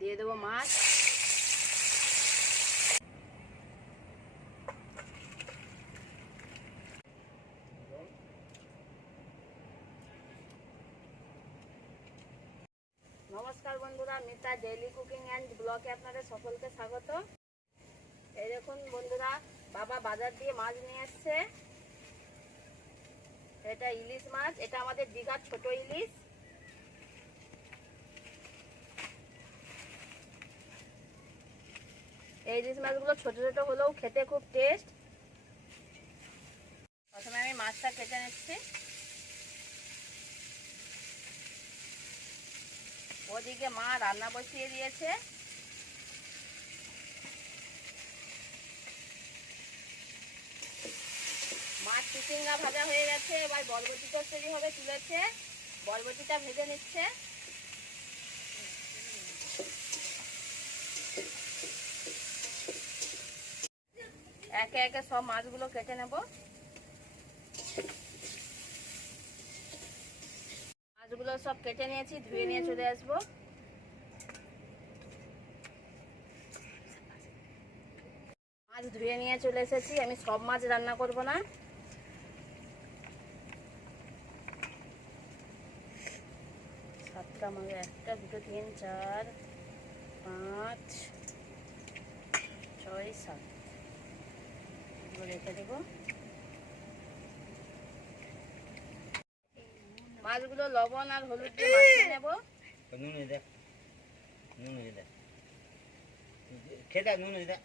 দিয়ে দেবো মাছ। নমস্কার বন্ধুরা, মিতা ডেইলি কুকিং অ্যান্ড ব্লগে আপনাদের সকলকে স্বাগত। এই দেখুন বন্ধুরা, বাবা বাজার দিয়ে মাছ নিয়ে এসছে। এটা ইলিশ মাছ, এটা আমাদের দীঘার ছোট ইলিশ। এই ইলিশ মাছগুলো ছোট ছোট হলেও খেতে খুব টেস্ট প্রথমে আমি মাছটা কেটে নিচ্ছি। ওদিকে মা রান্না বসিয়ে দিয়েছে। মাছ চিচিঙ্গা ভাজা হয়ে গেছে, এবার বরবটিটা তৈরি হবে তুলেছে। বরবটিটা ভেজে নিচ্ছে। একে একে সব মাছগুলো কেটে নেব। মাছগুলো সব কেটে নিয়েছি, ধুয়ে নিয়ে চলে আসব। মাছ ধুয়ে নিয়ে চলে এসেছি, আমি সব মাছ রান্না করব না। সাতটা মাছ, একটা, দুটো, তিন, চার, পাঁচ, ছয়, সাত। এগুলো রেখে দেবো। মাছগুলো লবণ আর হলুদ দিয়ে মাখিয়ে নেব। নুন দে। নুন দে। খেতে নুন দে।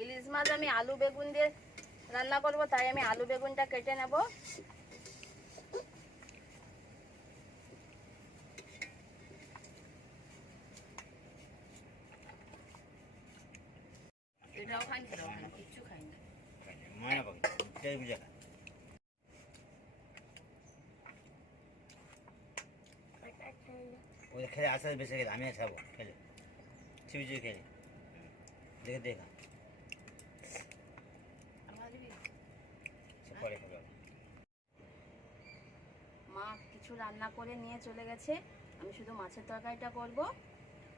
ইলিশ মাছ আমি আলু বেগুন দিয়ে রান্না করব তাই আমি আলু বেগুনটা কেটে নেব। এটাও খাই সেটাও খাই কিচ্ছু খাই না মানা পাবি তেল বুঝা খা ওই খেলে আস্তে আস্তে বেশি খেলে আমি খাব খেলে। চিবি খেলে। দেখে দেখা আমার দিবি? সে পরে খাবে মা কিছু রান্না করে নিয়ে চলে গেছে। আমি শুধু মাছের তরকারিটা করব।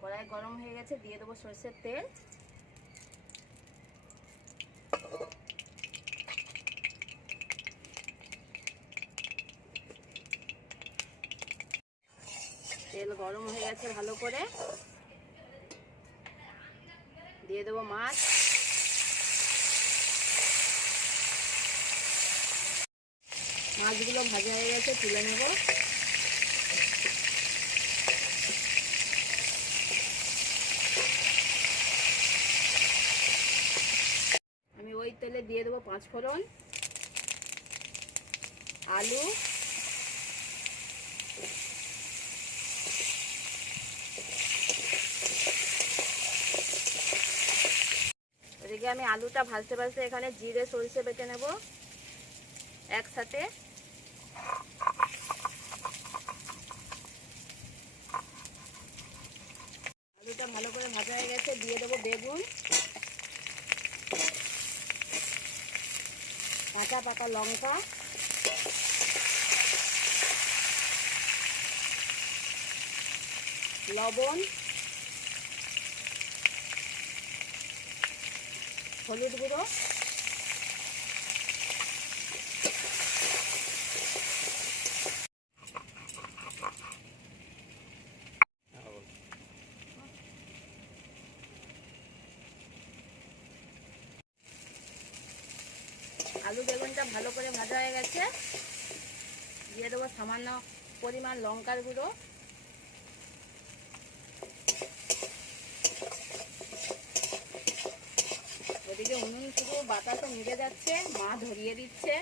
কড়াই গরম হয়ে গেছে, দিয়ে দেবো সর্ষের তেল। তেল গরম হয়ে গেছে ভালো করে। দিয়ে দেবো মাছ। মাছগুলো ভাজা হয়ে গেছে, তুলে নেব। আমি ওই তেলে দিয়ে দেবো পাঁচ ফোড়ন, আলু আমি আলুটা ভাজতে ভাজতে এখানে জিরে সরষে বেটে নেব, একসাথে। আলুটা ভালো করে ভাজা হয়ে গেছে, দিয়ে দেবো বেগুন। কাঁচা পাকা লঙ্কা। লবণ। হলুদ গুঁড়ো। আলু বেগুনটা ভালো করে ভাজা হয়ে গেছে। দিয়ে দেবো সামান্য পরিমাণ লঙ্কার গুঁড়ো। ওদিকে উনুন শুধু বাতাসে নিভে যাচ্ছে, মা ধরিয়ে দিচ্ছে।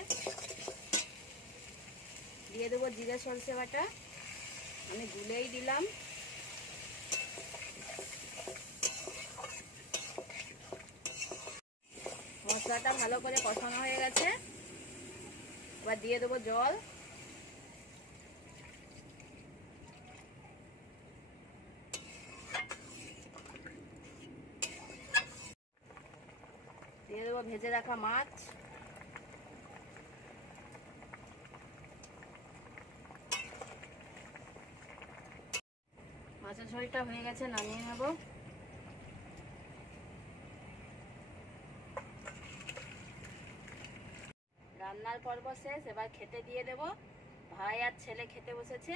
দিয়ে দেবো জিরে সরষে বাটা। আমি গুলেই দিলাম। মশলাটা ভালো করে কষানো হয়ে গেছে। এবার দিয়ে দেবো জল। দিয়ে দেবো ভেজে রাখা মাছ। মাছের ঝোলটা হয়ে গেছে, নামিয়ে নেব। রান্নার পর্ব শেষ, এবার খেতে দিয়ে দেব। ভাই আর ছেলে খেতে বসেছে।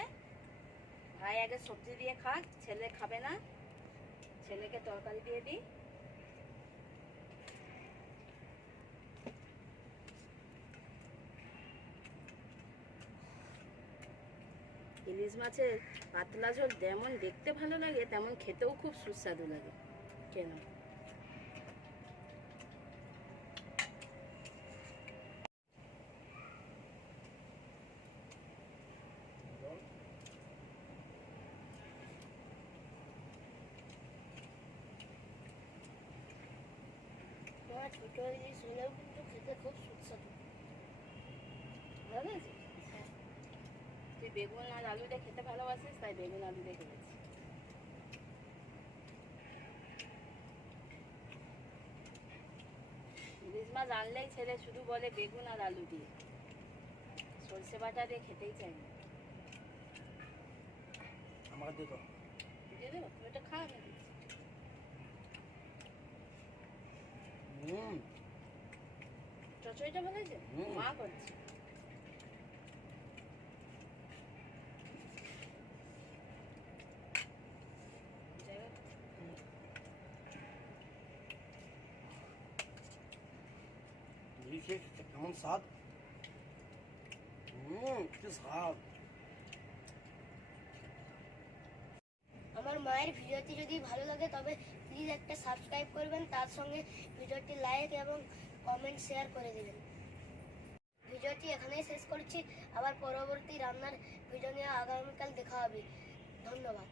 ভাই আগে সবজি দিয়ে খাক, ছেলে খাবে না। ছেলেকে তরকারি দিয়ে দিই। ইলিশ মাছের পাতলা ঝোল যেমন দেখতে ভালো লাগে, তেমন খেতেও খুব সুস্বাদু লাগে। কেন? ছোট ইলিশ হলেও কিন্তু খেতে খুব সুস্বাদু ভালো আছে তুই বেগুন আর মাছ আনলেই ছেলে শুধু বলে বেগুন আর আলু দিয়ে সর্ষে বাটা দিয়ে খেতেই চাই না আমাকে দিয়ে তো দিয়ে দেবো? ওটা খা আমি। হুম। চচড়িটা হুম। মা করছে। ইলিশে কেমন স্বাদ। হুম কি স্বাদ। আমার মায়ের ভিডিওটি যদি ভালো লাগে তবে প্লিজ একটা সাবস্ক্রাইব করবেন, তার সঙ্গে ভিডিওটি লাইক এবং কমেন্ট শেয়ার করে দেবেন। ভিডিওটি এখানেই শেষ করছি, আবার পরবর্তী রান্নার ভিডিও নিয়ে আগামীকাল দেখা হবে। ধন্যবাদ।